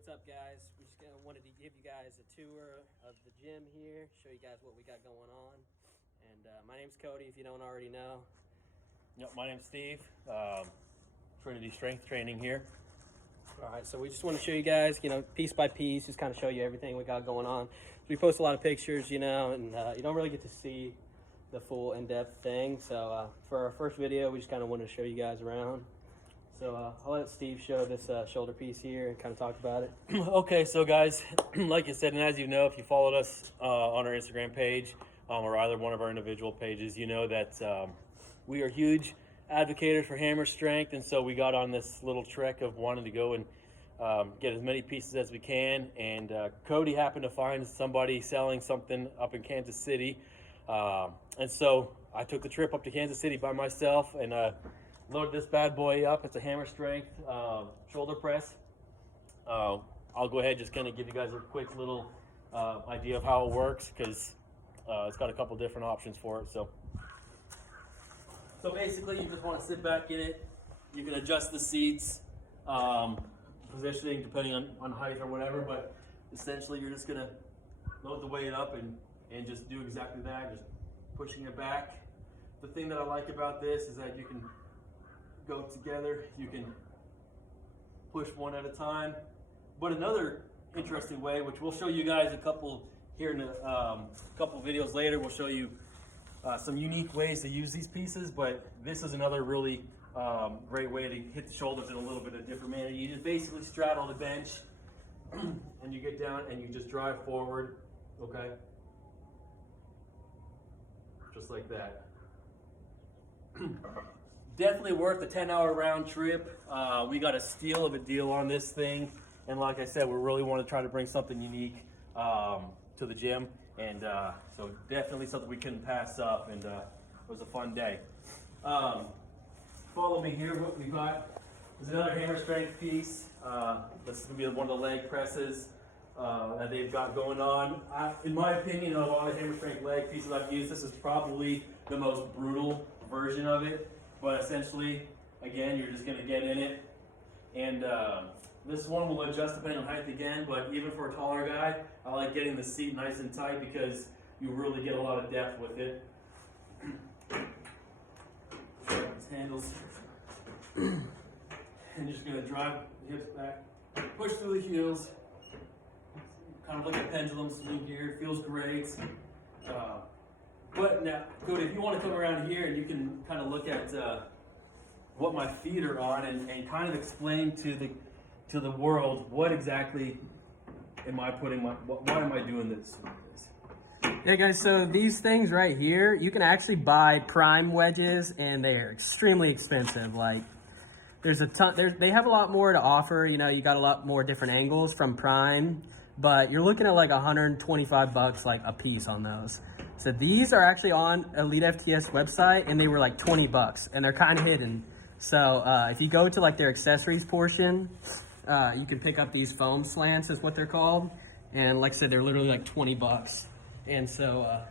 what's up, guys? We just wanted to give you guys a tour of the gym here, show you guys what we got going on. And my name's Cody, if you don't already know. Yep, my name's Steve. Trinity Str3ngth Training here. All right, so we just want to show you guys, piece by piece, just kind of show you everything we got going on. So we post a lot of pictures, and you don't really get to see the full in-depth thing. So for our first video, we just kind of wanted to show you guys around. So I'll let Steve show this shoulder piece here and kind of talk about it. Okay, so guys, like you said, and as you know, if you followed us on our Instagram page or either one of our individual pages, you know that we are huge advocates for hammer strength, and so we got on this little trek of wanting to go and get as many pieces as we can. And Cody happened to find somebody selling something up in Kansas City, and so I took the trip up to Kansas City by myself and loaded this bad boy up. It's a hammer strength shoulder press. I'll go ahead and just kind of give you guys a quick little idea of how it works, because it's got a couple different options for it. So basically, you just want to sit back in it. You can adjust the seats, positioning depending on height or whatever, but essentially you're just gonna load the weight up and just do exactly that, just pushing it back. The thing that I like about this is that you can go together, you can push one at a time. But another interesting way, which we'll show you guys a couple here in a couple videos later, we'll show you some unique ways to use these pieces, but this is another really great way to hit the shoulders in a little bit of a different manner. You just basically straddle the bench and you get down and you just drive forward, okay? Just like that. Definitely worth a 10-hour round trip. We got a steal of a deal on this thing, and like I said, we really want to try to bring something unique to the gym, and so definitely something we couldn't pass up, and it was a fun day. Follow me here. What we got is another hammer strength piece. This is going to be one of the leg presses that they've got going on. In my opinion, of all the hammer strength leg pieces I've used, this is probably the most brutal version of it. But essentially, again, you're just going to get in it. And this one will adjust depending on height again, but even for a taller guy, I like getting the seat nice and tight because you really get a lot of depth with it. These handles. And you're just going to drive the hips back, push through the heels, kind of like a pendulum swing here. It feels great. But now, Cody, if you want to come around here and you can kind of look at what my feet are on and kind of explain to the world what exactly am I putting why am I doing this? Yeah, guys, so these things right here, you can actually buy prime wedges, and they are extremely expensive. Like, there's a ton, they have a lot more to offer. You got a lot more different angles from prime, but you're looking at like $125 like a piece on those. So these are actually on Elite FTS website, and they were like $20, and they're kind of hidden. So if you go to like their accessories portion, you can pick up these foam slants is what they're called. And like I said, they're literally like $20. And so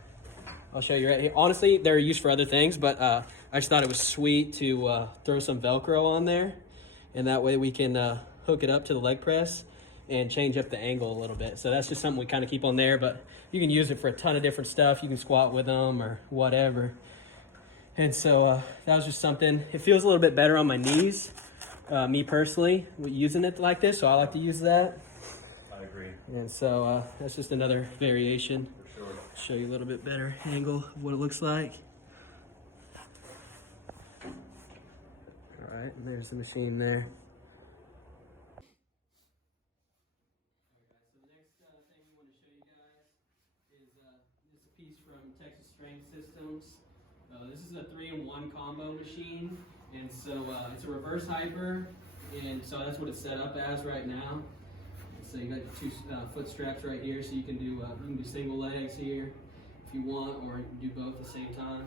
I'll show you right here. Honestly, they're used for other things, but I just thought it was sweet to throw some Velcro on there. And that way we can hook it up to the leg press and change up the angle a little bit. So that's just something we kind of keep on there, but you can use it for a ton of different stuff. You can squat with them or whatever. And so that was just something. It feels a little bit better on my knees, me personally, using it like this, so I like to use that. I agree. And so that's just another variation. For sure. Show you a little bit better angle of what it looks like. All right, and there's the machine there. This is a 3-in-1 combo machine, and so it's a reverse hyper, and so that's what it's set up as right now. So you got two foot straps right here, so you can do single legs here if you want, or you can do both at the same time.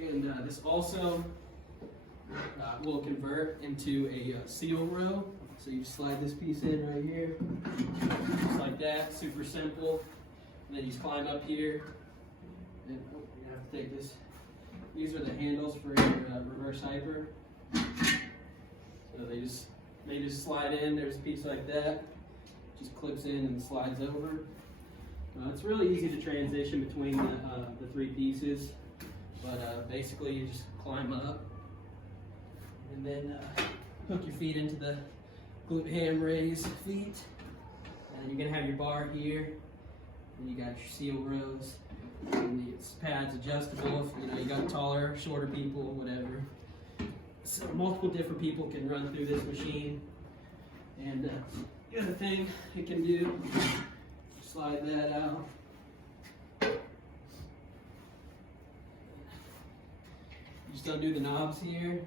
And this also will convert into a seal row. So you just slide this piece in right here, just like that, super simple. And then you just climb up here. And you have to take this. These are the handles for your reverse hyper. So they just They just slide in. There's a piece like that. Just clips in and slides over. It's really easy to transition between the three pieces, but basically you just climb up and then hook your feet into the glute ham raise feet, and you're gonna have your bar here, and you got your seal rows, and these pads adjustable if you got taller, shorter people, whatever. So multiple different people can run through this machine, and the other thing it can do, slide that out. Just undo the knobs here.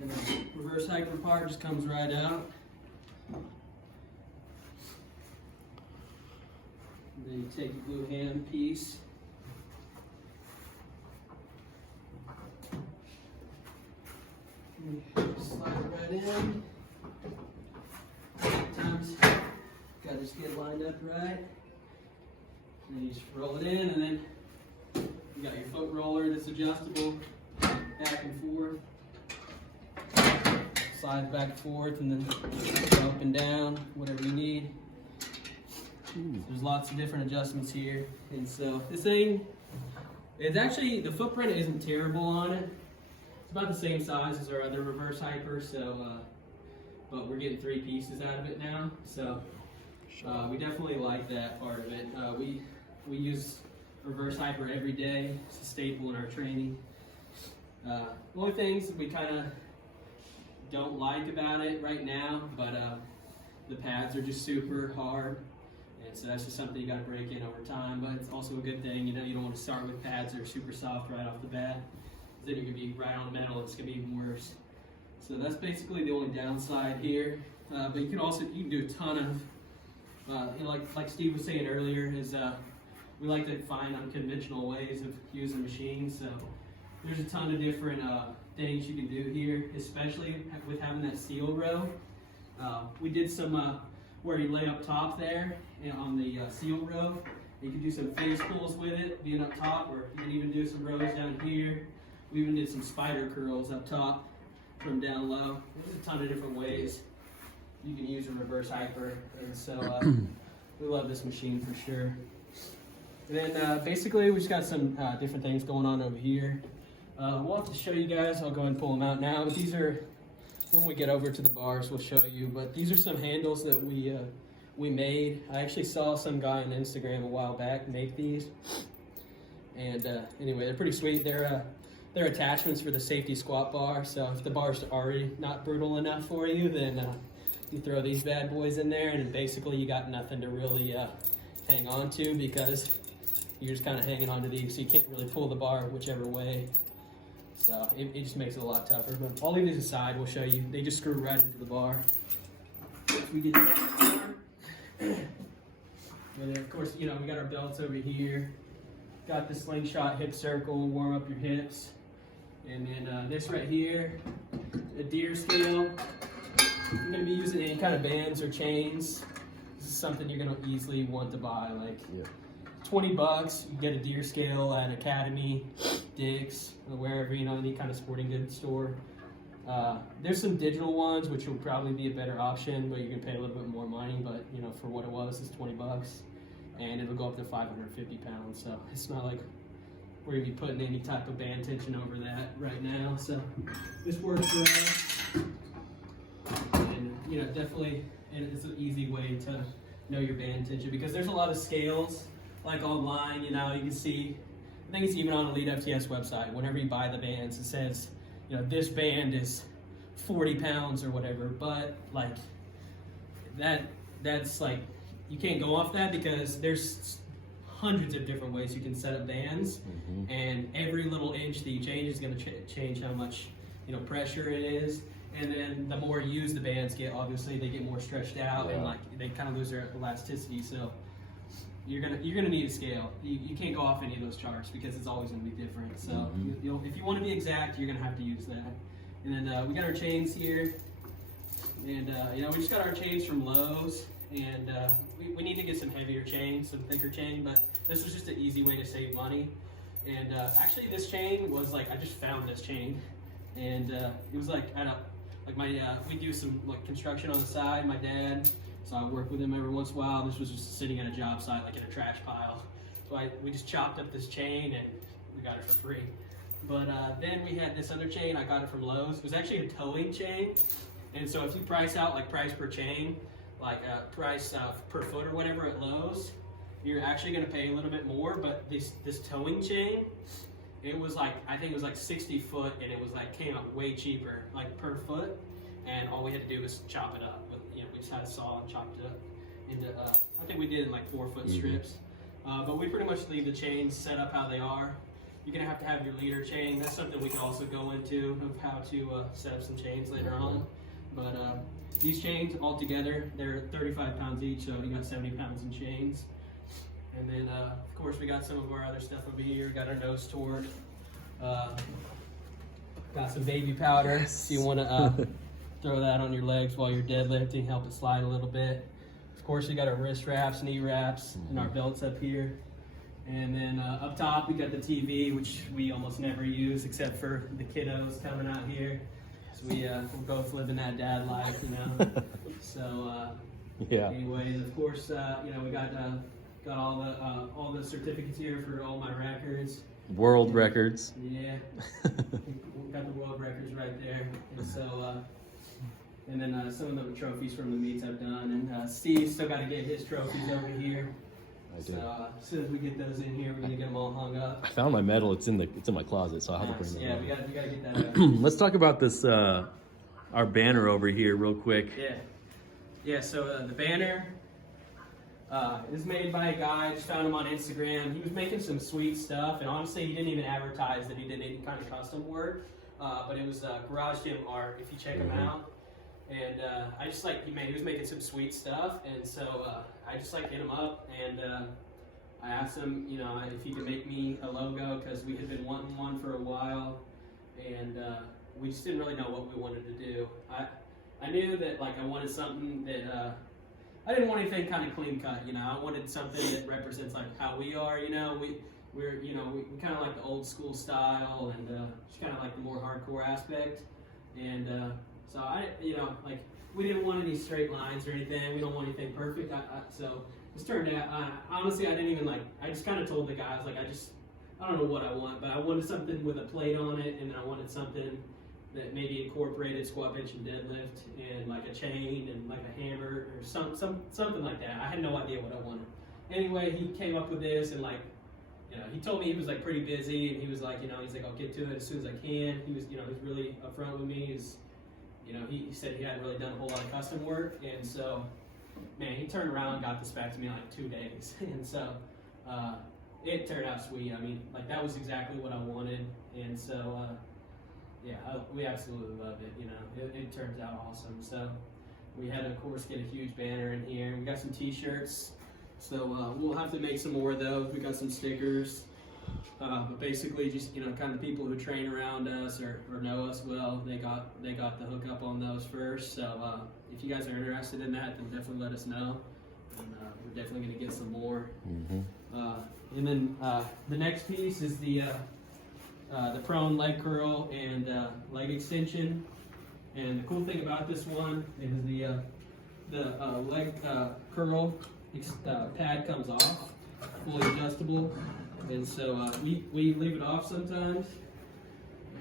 And the reverse hyper part just comes right out. And then you take your glute ham piece. And you slide it right in. Sometimes gotta just get lined up right. And then you just roll it in, and then you got your foot roller that's adjustable, back and forth. Slides back and forth, and then go up and down, whatever you need. There's lots of different adjustments here. And so this thing, it's actually, the footprint isn't terrible on it. It's about the same size as our other reverse hyper, so but we're getting 3 pieces out of it now, so we definitely like that part of it. We use reverse hyper every day. It's a staple in our training. The only things we kind of don't like about it right now, but the pads are just super hard, and so that's just something you got to break in over time. But it's also a good thing, you don't want to start with pads that are super soft right off the bat. Then you're gonna be right on the metal, and it's gonna be even worse. So that's basically the only downside here. But you can do a ton of, like Steve was saying earlier, is we like to find unconventional ways of using machines. So there's a ton of different things you can do here, especially with having that seal row. We did some where you lay up top there on the seal row. You can do some face pulls with it, being up top, or you can even do some rows down here. We even did some spider curls up top from down low. There's a ton of different ways you can use a reverse hyper, and so we love this machine for sure. And then basically we just got some different things going on over here. We'll have to show you guys. I'll go ahead and pull them out now, but these are, when we get over to the bars, we'll show you. But these are some handles that we made. I actually saw some guy on Instagram a while back make these, and anyway, they're pretty sweet. They're attachments for the safety squat bar, so if the bar's already not brutal enough for you, then you throw these bad boys in there, and basically you got nothing to really hang on to, because you're just kind of hanging on to these, so you can't really pull the bar whichever way. So it just makes it a lot tougher. But I'll leave these aside, we'll show you. They just screw right into the bar. If we get that. And then of course, we got our belts over here. Got the slingshot hip circle, warm up your hips. And then this right here, a deer scale. You're gonna be using any kind of bands or chains. This is something you're gonna easily want to buy. Like 20 bucks, you get a deer scale at Academy, Dick's, or wherever, any kind of sporting goods store. There's some digital ones, which will probably be a better option, but you can pay a little bit more money, but for what it was, it's 20 bucks. And it'll go up to 550 pounds, so it's not like we're gonna be putting any type of band tension over that right now. So this works for us, and definitely, and it's an easy way to know your band tension, because there's a lot of scales like online. You can see, I think it's even on Elite FTS website. Whenever you buy the bands, it says this band is 40 pounds or whatever, but like that's like, you can't go off that, because there's hundreds of different ways you can set up bands, and every little inch that you change is going to change how much pressure it is. And then the more used the bands get, obviously they get more stretched out, and like they kind of lose their elasticity. So you're gonna need a scale. You can't go off any of those charts, because it's always going to be different. So if you want to be exact, you're going to have to use that. And then we got our chains here, and we just got our chains from Lowe's. And we need to get some heavier chain, some thicker chain, but this was just an easy way to save money. And actually this chain was like, I just found this chain, and it was like I don't like my we do some like construction on the side. My dad, so I work with him every once in a while. This was just sitting at a job site, like in a trash pile. So we just chopped up this chain and we got it for free. But then we had this other chain. I got it from Lowe's. It was actually a towing chain, and so if you price out like price per chain, like price per foot or whatever at Lowe's, you're actually going to pay a little bit more. But this towing chain, it was like, I think it was like 60 foot, and it was like came out way cheaper, like per foot. And all we had to do was chop it up. We just had a saw and chopped it up into, I think we did in like 4-foot strips. But we pretty much leave the chains set up how they are. You're gonna have to have your leader chain. That's something we can also go into of how to set up some chains later on. But these chains all together, they're 35 pounds each, so you got 70 pounds in chains. And then of course we got some of our other stuff over here. Got our nose torque. Got some baby powder. If you wanna throw that on your legs while you're deadlifting, help it slide a little bit. Of course, we got our wrist wraps, knee wraps, and our belts up here. And then up top, we got the TV, which we almost never use except for the kiddos coming out here. So we're both living that dad life, you know. So Yeah. anyways, of course, we got all the certificates here for all my records. World records. Yeah. We got the world records right there. And so, and then some of the trophies from the meets I've done. And Steve's still got to get his trophies over here. I do. So as soon as we get those in here, we're gonna get them all hung up. I found my medal. It's in my closet, so I'll have to Nice. bring Yeah, that. we gotta get that out. Let's talk about this our banner over here real quick. Yeah. So the banner is made by a guy. I just found him on Instagram. He was making some sweet stuff, and honestly, he didn't even advertise that he did any kind of custom work. But it was Garage Gym art. If you check him out. And I just like, he was making some sweet stuff, and so I just like hit him up, and I asked him, if he could make me a logo, because we had been wanting one for a while, and we just didn't really know what we wanted to do. I knew that like I wanted something that I didn't want anything kind of clean cut, I wanted something that represents like how we are, we kind of like the old school style, and just kind of like the more hardcore aspect, and so we didn't want any straight lines or anything. We don't want anything perfect. So this turned out, honestly, I didn't even I just kind of told the guys, I don't know what I want, but I wanted something with a plate on it, and then I wanted something that maybe incorporated squat, bench, and deadlift, and like a chain, and like a hammer, or something like that. I had no idea what I wanted. Anyway, he came up with this, and he told me he was like pretty busy, and he was like, he's like, I'll get to it as soon as I can. He was, he's really upfront with me. He said he hadn't really done a whole lot of custom work, and so, man, he turned around and got this back to me in like 2 days, and so it turned out sweet. I mean, that was exactly what I wanted, and so, we absolutely loved it. It turns out awesome. So we had to, of course, get a huge banner in here. We got some T-shirts, so we'll have to make some more of those. We got some stickers. But basically, just kind of people who train around us or know us well, they got the hookup on those first. So if you guys are interested in that, then definitely let us know. And we're definitely going to get some more. And then the next piece is the prone leg curl and leg extension. And the cool thing about this one is the leg curl pad comes off, fully adjustable. And so we leave it off sometimes,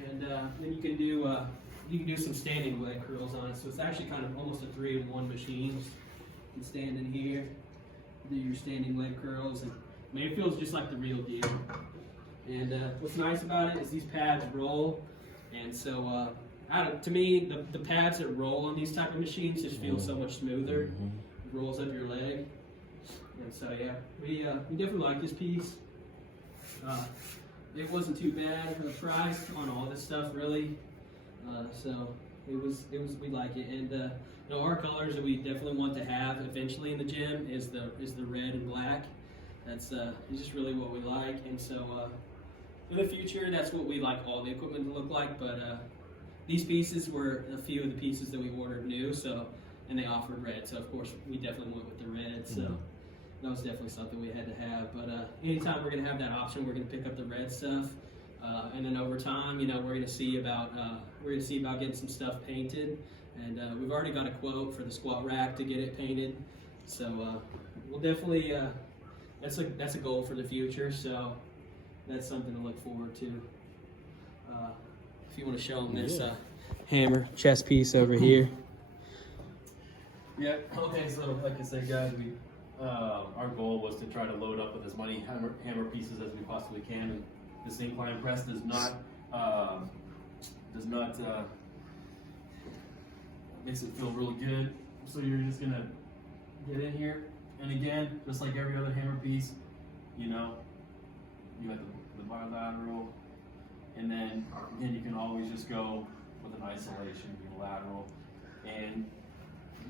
and then you can do some standing leg curls on it. So it's actually kind of almost a 3-in-1 machine. You can stand in here, do your standing leg curls, and it feels just like the real deal. And what's nice about it is these pads roll, and so to me the pads that roll on these type of machines just feel so much smoother. It rolls up your leg, and so yeah, we definitely like this piece. It wasn't too bad for the price on all this stuff, really. So we like it, and our colors that we definitely want to have eventually in the gym is the red and black. That's just really what we like, and so for the future, that's what we like all the equipment to look like. But these pieces were a few of the pieces that we ordered new, and they offered red, so of course we definitely went with the red. So. That was definitely something we had to have, but anytime we're going to have that option, we're going to pick up the red stuff. And then over time, you know, we're gonna see about getting some stuff painted, and we've already got a quote for the squat rack to get it painted. So we'll definitely that's a goal for the future. So that's something to look forward to. If you want to show them this hammer chest piece over here. Yeah. Okay. So, like I said, guys, our goal was to try to load up with as many hammer pieces as we possibly can. And this incline press does not makes it feel really good. So you're just gonna get in here, and again, just like every other hammer piece, you know, you got the bilateral, and then again you can always just go with an isolation unilateral, and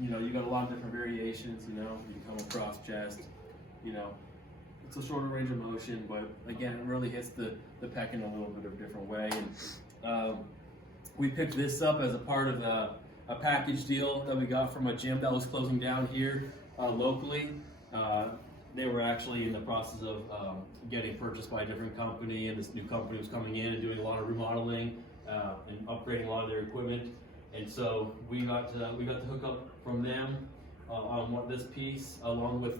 you know, you got a lot of different variations. You know, you can come across chest, you know, it's a shorter range of motion, but again, it really hits the pec in a little bit of a different way. And we picked this up as a part of a package deal that we got from a gym that was closing down here locally. They were actually in the process of getting purchased by a different company, and this new company was coming in and doing a lot of remodeling and upgrading a lot of their equipment. And so we got to hook up from them on this piece, along with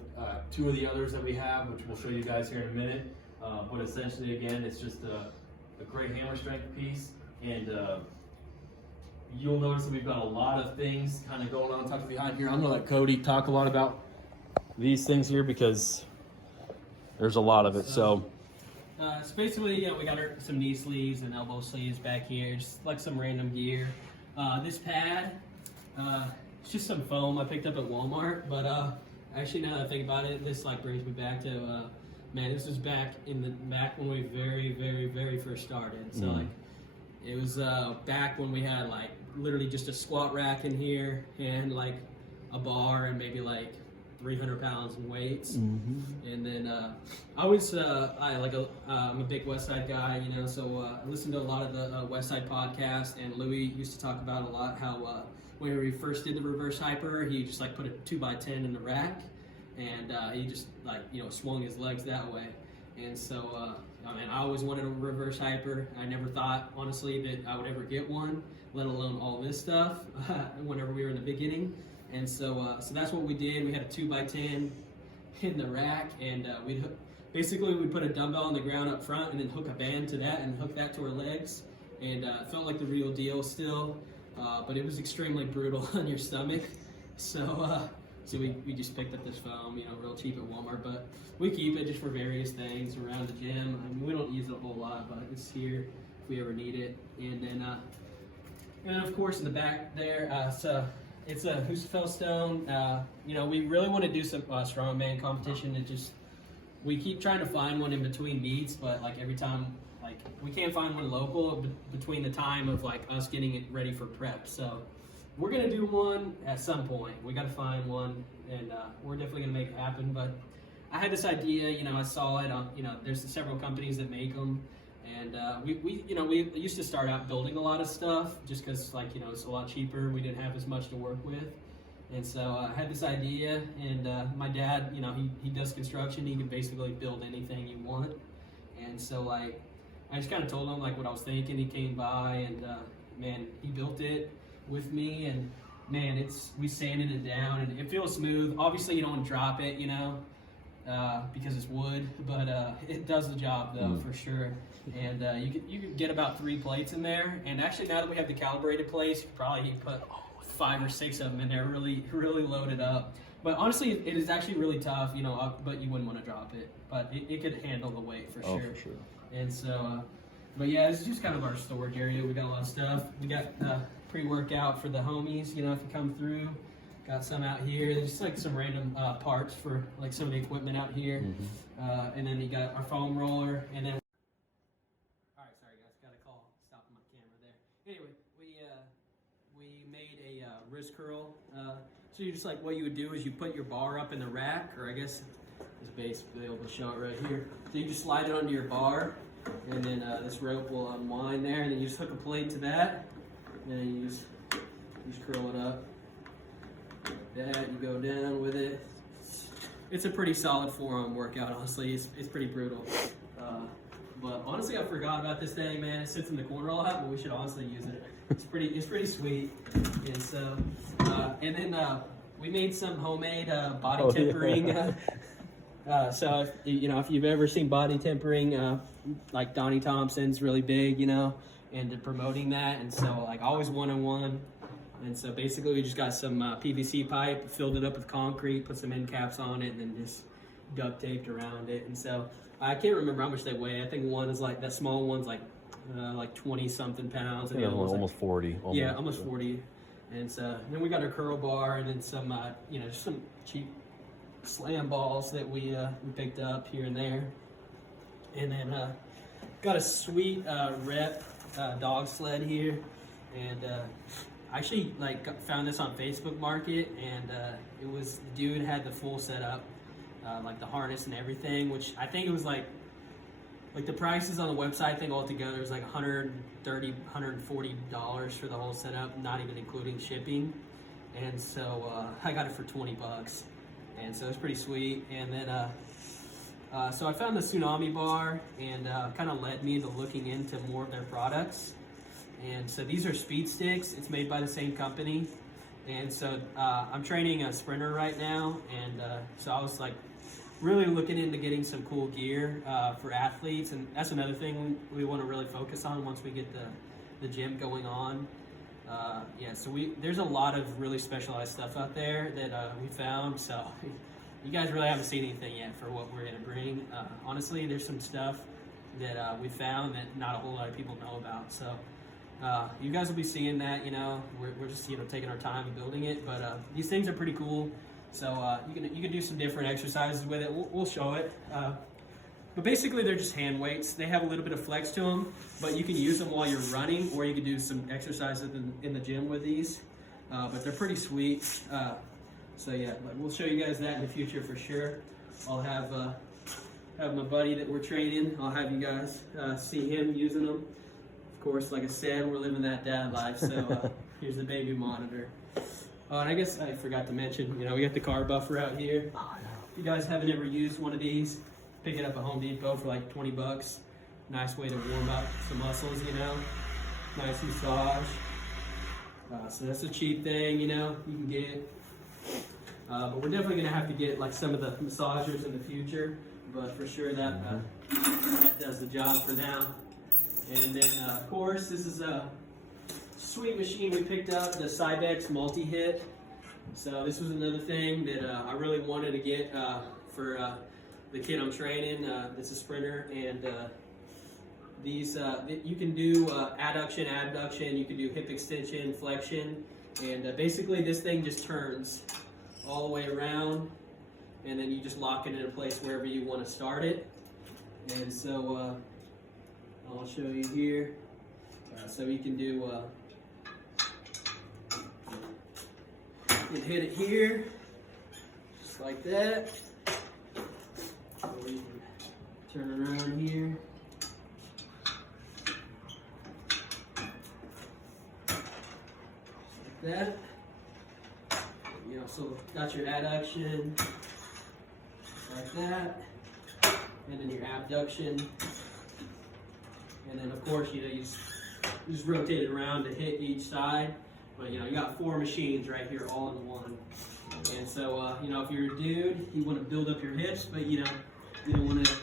two of the others that we have, which we'll show you guys here in a minute. But essentially, again, it's just a great hammer strength piece, and you'll notice that we've got a lot of things kind of going on tucked behind here. I'm gonna let Cody talk a lot about these things here because there's a lot of it. So basically, we got some knee sleeves and elbow sleeves back here, just like some random gear. This pad, it's just some foam I picked up at Walmart, but actually now that I think about it, this like brings me back to, man, this was back when we very first started. So like, it was back when we had like literally just a squat rack in here and like a bar and maybe like 300 pounds in weights. And then I'm a big West Side guy, you know, so I listened to a lot of the West Side podcast, and Louis used to talk about a lot how when we first did the reverse hyper, he just like put a 2x10 in the rack, and he just like, you know, swung his legs that way. And so I always wanted a reverse hyper. I never thought, honestly, that I would ever get one, let alone all this stuff, whenever we were in the beginning. And so that's what we did. We had a 2x10 in the rack, and we'd put a dumbbell on the ground up front and then hook a band to that and hook that to our legs. And it felt like the real deal still, but it was extremely brutal on your stomach. So we just picked up this foam, you know, real cheap at Walmart, but we keep it just for various things around the gym. I mean, we don't use it a whole lot, but it's here if we ever need it. And then of course in the back there, it's a Husafell stone. You know, we really want to do some strongman competition. We keep trying to find one in between meets, but like every time, like we can't find one local between the time of like us getting it ready for prep. So we're gonna do one at some point. We got to find one, and we're definitely gonna make it happen. But I had this idea, you know, I saw it on, you know, there's several companies that make them. And we used to start out building a lot of stuff just because, like, you know, it's a lot cheaper. We didn't have as much to work with. And so I had this idea, and my dad, you know, he does construction. He can basically build anything you want. And so, like, I just kind of told him, like, what I was thinking. He came by, and, man, he built it with me. And, man, we sanded it down, and it feels smooth. Obviously, you don't want to drop it, you know, because it's wood, but it does the job, though, for sure. And you could get about 3 plates in there. And actually, now that we have the calibrated plates, you could probably put 5 or 6 of them in there, really loaded up. But honestly, it is actually really tough, you know, but you wouldn't want to drop it. But it could handle the weight for sure. For sure. And so, but yeah, this is just kind of our storage area. We got a lot of stuff. We got pre-workout for the homies, you know, if you come through. Got some out here. There's just like some random parts for like some of the equipment out here. And then you got our foam roller, and then alright, sorry guys, got a call stopping my camera there. Anyway, we made a wrist curl. So you just like, what you would do is you put your bar up in the rack, or I guess it's basically able to show it right here. So you just slide it onto your bar, and then this rope will unwind there, and then you just hook a plate to that, and then you just curl it up. Like that, you go down with it. It's a pretty solid forearm workout, honestly. It's pretty brutal. But honestly, I forgot about this thing, man. It sits in the corner a lot, but we should honestly use it. It's pretty sweet. And so, and then we made some homemade body tempering. So if you've ever seen body tempering, like Donnie Thompson's really big, and promoting that. And so like always 1-on-1. And so basically we just got some PVC pipe, filled it up with concrete, put some end caps on it, and then just duct taped around it. And so I can't remember how much they weigh. I think one is like, that small one's like 20 something pounds. And the other one's almost 40. Yeah, almost 40. And so then we got a curl bar, and then some, just some cheap slam balls that we picked up here and there. And then got a sweet rep dog sled here. And I actually found this on Facebook Market, and it was, the dude had the full setup, like the harness and everything, which I think it was like the prices on the website, I think altogether was like $130, $140 for the whole setup, not even including shipping. And so I got it for $20, and so it's pretty sweet. And then so I found the Tsunami bar, and kind of led me to looking into more of their products. And so these are speed sticks. It's made by the same company. And so I'm training a sprinter right now, and so I was like really looking into getting some cool gear for athletes, and that's another thing we want to really focus on once we get the gym going on. So there's a lot of really specialized stuff out there that we found. So you guys really haven't seen anything yet for what we're gonna bring. Honestly, there's some stuff that we found that not a whole lot of people know about. So you guys will be seeing that. We're just taking our time and building it. But these things are pretty cool. So you can do some different exercises with it. We'll show it. But basically, they're just hand weights. They have a little bit of flex to them, but you can use them while you're running, or you can do some exercises in the gym with these. But they're pretty sweet. So yeah, but we'll show you guys that in the future for sure. I'll have my buddy that we're training. I'll have you guys see him using them. Of course, like I said, we're living that dad life. So here's the baby monitor. Oh, and I guess I forgot to mention, we got the car buffer out here. If you guys haven't ever used one of these, pick it up at Home Depot for like $20. Nice way to warm up some muscles, Nice massage. So that's a cheap thing, you can get it. But we're definitely gonna have to get like some of the massagers in the future. But for sure that does the job for now. And then of course, this is a sweet machine we picked up, the Cybex Multi-Hit. So this was another thing that I really wanted to get for the kid I'm training. It's a sprinter, and these you can do adduction, abduction, you can do hip extension, flexion, and basically this thing just turns all the way around, and then you just lock it into place wherever you want to start it. And so I'll show you here. So you can do you hit it here, just like that. Or you can turn around here. Just like that. So got your adduction, just like that. And then your abduction. And then of course, you just rotate it around to hit each side. But you got 4 machines right here all in one. And so, if you're a dude, you want to build up your hips, but you don't want to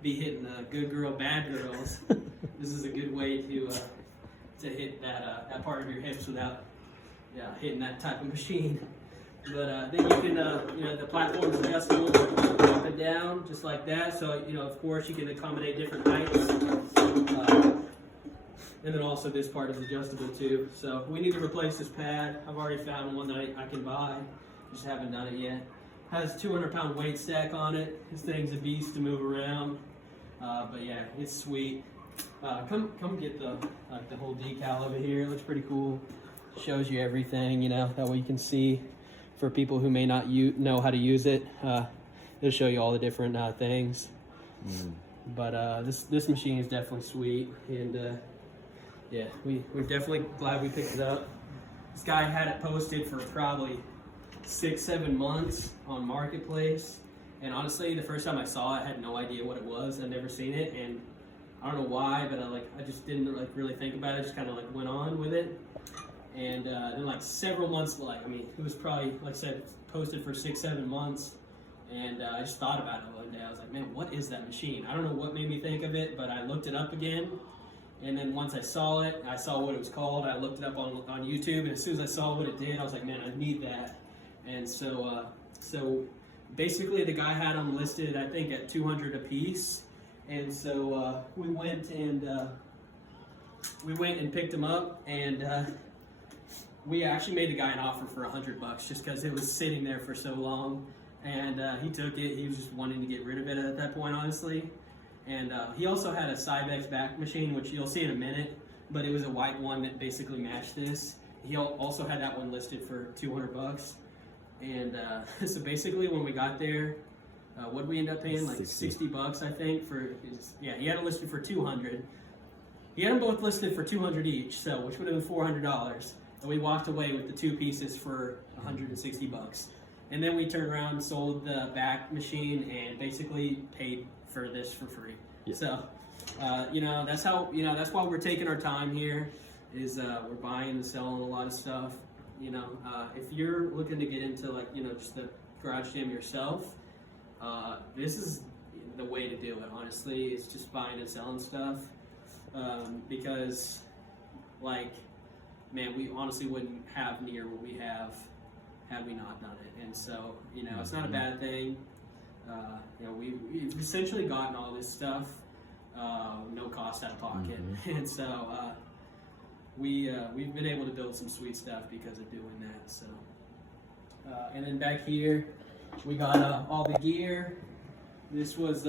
be hitting good girl, bad girls. This is a good way to hit that part of your hips without hitting that type of machine. But then you can, the platform is adjustable up and down, just like that. So, of course, you can accommodate different heights. And then also this part is adjustable too. So we need to replace this pad. I've already found one that I can buy. Just haven't done it yet. Has 200-pound weight stack on it. This thing's a beast to move around. But yeah, it's sweet. Come get the whole decal over here. It looks pretty cool. Shows you everything, that way you can see. For people who may not know how to use it, it'll show you all the different things. But this machine is definitely sweet, and yeah, we're definitely glad we picked it up. This guy had it posted for probably 6-7 months on Marketplace, and honestly, the first time I saw it, I had no idea what it was. I'd never seen it, and I don't know why, but I just didn't like really think about it. Just kind of like went on with it. And then like several months, it was probably, like I said, posted for 6-7 months. And I just thought about it one day. I was like, man, what is that machine? I don't know what made me think of it, but I looked it up again. And then once I saw it, I saw what it was called. I looked it up on YouTube, and as soon as I saw what it did, I was like, man, I need that. And so basically the guy had them listed, I think, at $200 a piece. And so we went and picked them up, and we actually made the guy an offer for $100 just because it was sitting there for so long. And he took it. He was just wanting to get rid of it at that point, honestly. And he also had a Cybex back machine, which you'll see in a minute, but it was a white one that basically matched this. He also had that one listed for $200. And so basically when we got there, what did we end up paying? Like $60, I think, for his, he had it listed for $200. He had them both listed for $200 each, so which would have been $400. And we walked away with the 2 pieces for $160. And then we turned around and sold the back machine and basically paid for this for free. Yeah. So, that's how, that's why we're taking our time here, is we're buying and selling a lot of stuff. If you're looking to get into just the garage gym yourself, this is the way to do it, honestly. It's just buying and selling stuff. Because, man, we honestly wouldn't have near what we have had we not done it. And so, it's not a bad thing. We've essentially gotten all this stuff, no cost out of pocket. And so we've been able to build some sweet stuff because of doing that. So, and then back here, we got all the gear. This was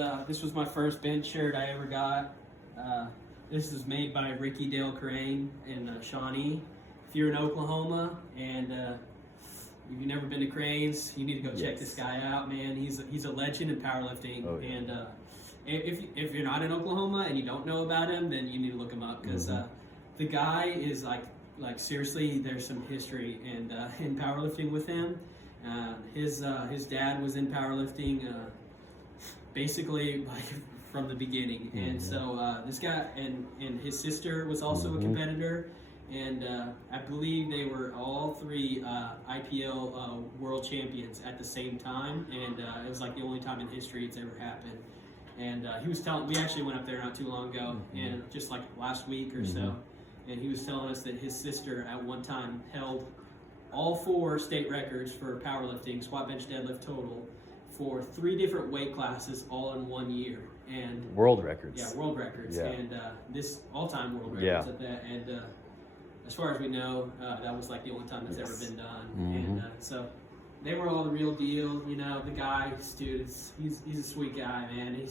my first bench shirt I ever got. This is made by Ricky Dale Crane in Shawnee. If you're in Oklahoma and if you've never been to Cranes, you need to go check this guy out, man. He's a legend in powerlifting. Oh, yeah. And if you're not in Oklahoma and you don't know about him, then you need to look him up, because the guy is like seriously, there's some history in powerlifting with him. His dad was in powerlifting basically from the beginning, and so this guy and his sister was also a competitor. And I believe they were all 3 IPL world champions at the same time, and it was like the only time in history it's ever happened. And he was telling, we actually went up there not too long ago, and just like last week or so, and he was telling us that his sister at one time held all 4 state records for powerlifting, squat, bench, deadlift total, for 3 different weight classes all in 1 year. And world records. Yeah, world records. Yeah. And this all-time world records at that. And as far as we know, that was like the only time that's ever been done. And so they were all the real deal. The guy, dude, he's a sweet guy, man.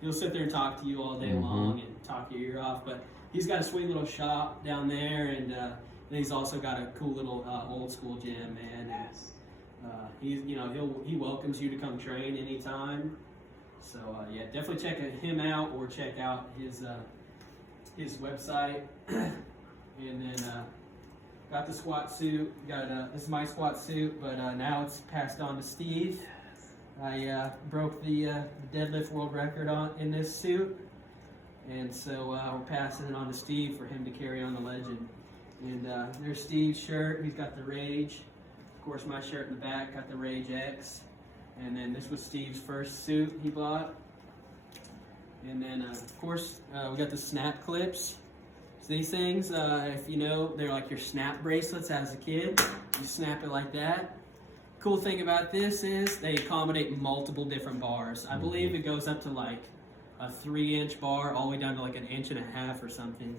He'll sit there and talk to you all day long and talk your ear off. But he's got a sweet little shop down there, and then he's also got a cool little old school gym, man. And he welcomes you to come train anytime. So definitely check him out, or check out his website. And then got the squat suit. This is my squat suit, but now it's passed on to Steve. I broke the deadlift world record in this suit, and so we're passing it on to Steve for him to carry on the legend. And there's Steve's shirt. He's got the Rage. Of course, my shirt in the back got the Rage X. And then this was Steve's first suit he bought. And then of course we got the snap clips. So these things, if you know, they're like your snap bracelets as a kid. You snap it like that. Cool thing about this is they accommodate multiple different bars. I believe it goes up to like a 3-inch bar all the way down to like 1.5 inches or something.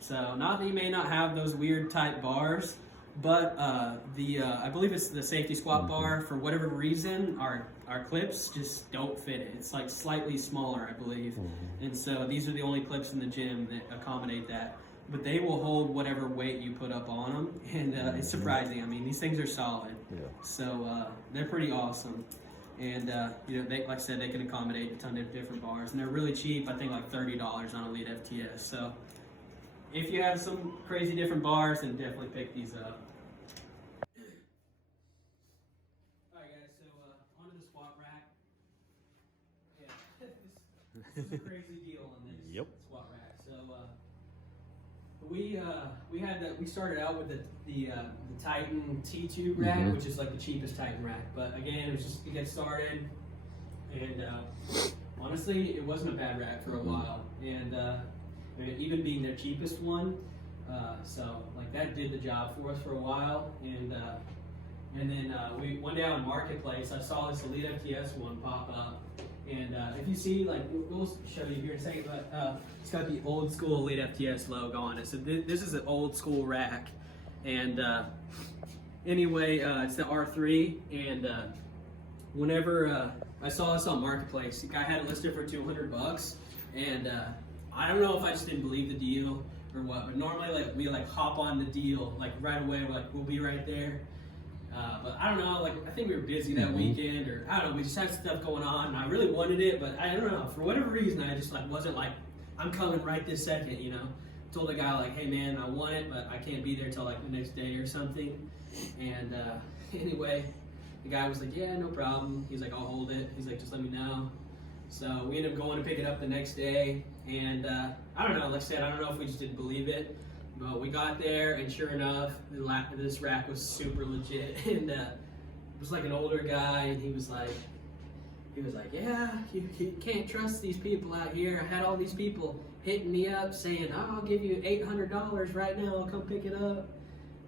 So not that you may not have those weird type bars, but I believe it's the safety squat bar, for whatever reason, our clips just don't fit it. It's like slightly smaller, I believe. And so these are the only clips in the gym that accommodate that. But they will hold whatever weight you put up on them, and it's surprising. I mean, these things are solid. So they're pretty awesome. And like I said, they can accommodate a ton of different bars, and they're really cheap. I think like $30 on Elite FTS. So if you have some crazy different bars, then definitely pick these up. Alright guys, so onto the squat rack. Yeah, This is a crazy deal on this Yep. squat rack. So we started out with the Titan T2 rack, which is like the cheapest Titan rack. But again, it was just to get started, and honestly, it wasn't a bad rack for a while, and even being their cheapest one, so like that did the job for us for a while, and then we one day on Marketplace, I saw this Elite FTS one pop up, and if you see, like, we'll show you here in a second, but it's got the old school Elite FTS logo on it. So this is an old school rack, and anyway, it's the R3, and whenever I saw this on Marketplace, the guy had it listed for $200, and I don't know if I just didn't believe the deal or what, but normally like we like hop on the deal like right away, we're like we'll be right there. But I don't know, like I think we were busy that weekend, or I don't know, we just had stuff going on, and I really wanted it, but I don't know, for whatever reason, I just like wasn't like, I'm coming right this second, you know. Told the guy like, hey man, I want it, but I can't be there till like the next day or something. And anyway, the guy was like, yeah, no problem. He's like, I'll hold it. He's like, just let me know. So we ended up going to pick it up the next day, and I don't know, like I said, I don't know if we just didn't believe it. But we got there, and sure enough, this rack was super legit, and it was like an older guy, and he was like, yeah, you can't trust these people out here. I had all these people hitting me up saying, oh, I'll give you $800 right now, I'll come pick it up.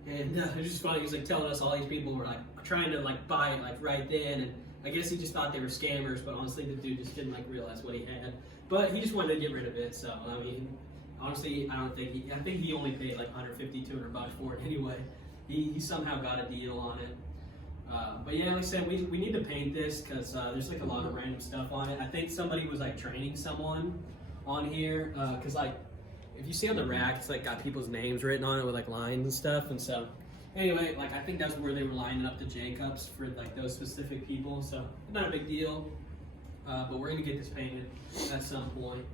And it was just funny, he was like telling us all these people were like trying to like buy it like right then, and I guess he just thought they were scammers, but honestly the dude just didn't like realize what he had. But he just wanted to get rid of it, so I mean, honestly, I think he only paid like $150, $200 for it anyway. He somehow got a deal on it. But yeah, like I said, we need to paint this because there's like a lot of random stuff on it. I think somebody was like training someone on here because like if you see on the rack, it's like got people's names written on it with like lines and stuff. And so anyway, like I think that's where they were lining up the J cups for like those specific people. So not a big deal, but we're gonna get this painted at some point.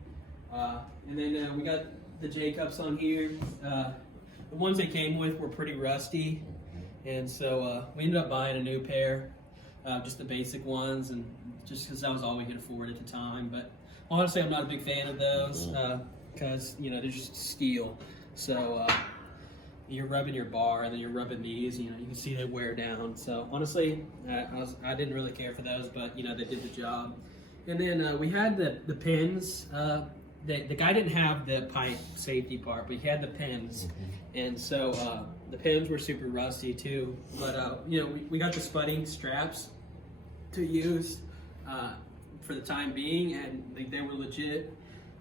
And then we got the J cups on here. The ones they came with were pretty rusty, and so we ended up buying a new pair, just the basic ones, and just because that was all we could afford at the time. But honestly, I'm not a big fan of those because you know they're just steel. So you're rubbing your bar, and then you're rubbing these. You know, you can see they wear down. So honestly, I didn't really care for those, but you know they did the job. And then we had the pins. The guy didn't have the pipe safety part, but he had the pins, and so the pins were super rusty too. But you know, we got the spudding straps to use for the time being, and they were legit.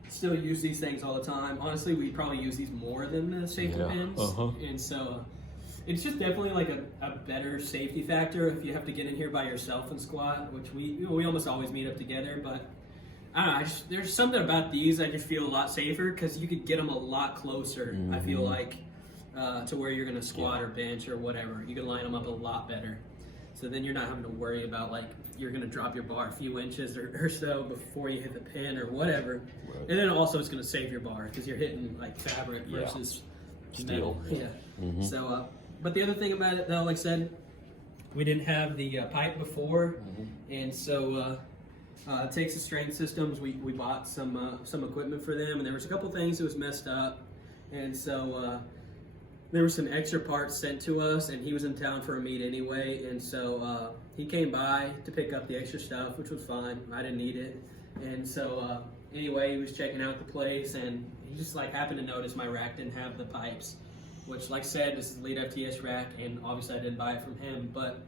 Still use these things all the time. Honestly, we probably use these more than the safety pins, and so it's just definitely like a better safety factor if you have to get in here by yourself and squat, which we almost always meet up together, but. I don't know, there's something about these I just feel a lot safer because you could get them a lot closer, I feel like, to where you're going to squat or bench or whatever. You can line them up a lot better. So then you're not having to worry about, like, you're going to drop your bar a few inches or so before you hit the pin or whatever. Right. And then also it's going to save your bar because you're hitting, like, fabric versus metal. Yeah. So, but the other thing about it, though, like I said, we didn't have the pipe before, and so... Takes the strength systems. We bought some equipment for them, and there was a couple things that was messed up, and so there were some extra parts sent to us, and he was in town for a meet anyway, and so he came by to pick up the extra stuff, which was fine. I didn't need it, and so anyway, he was checking out the place, and he just like happened to notice my rack didn't have the pipes, which, like I said, this is the Elite FTS rack, and obviously I didn't buy it from him, but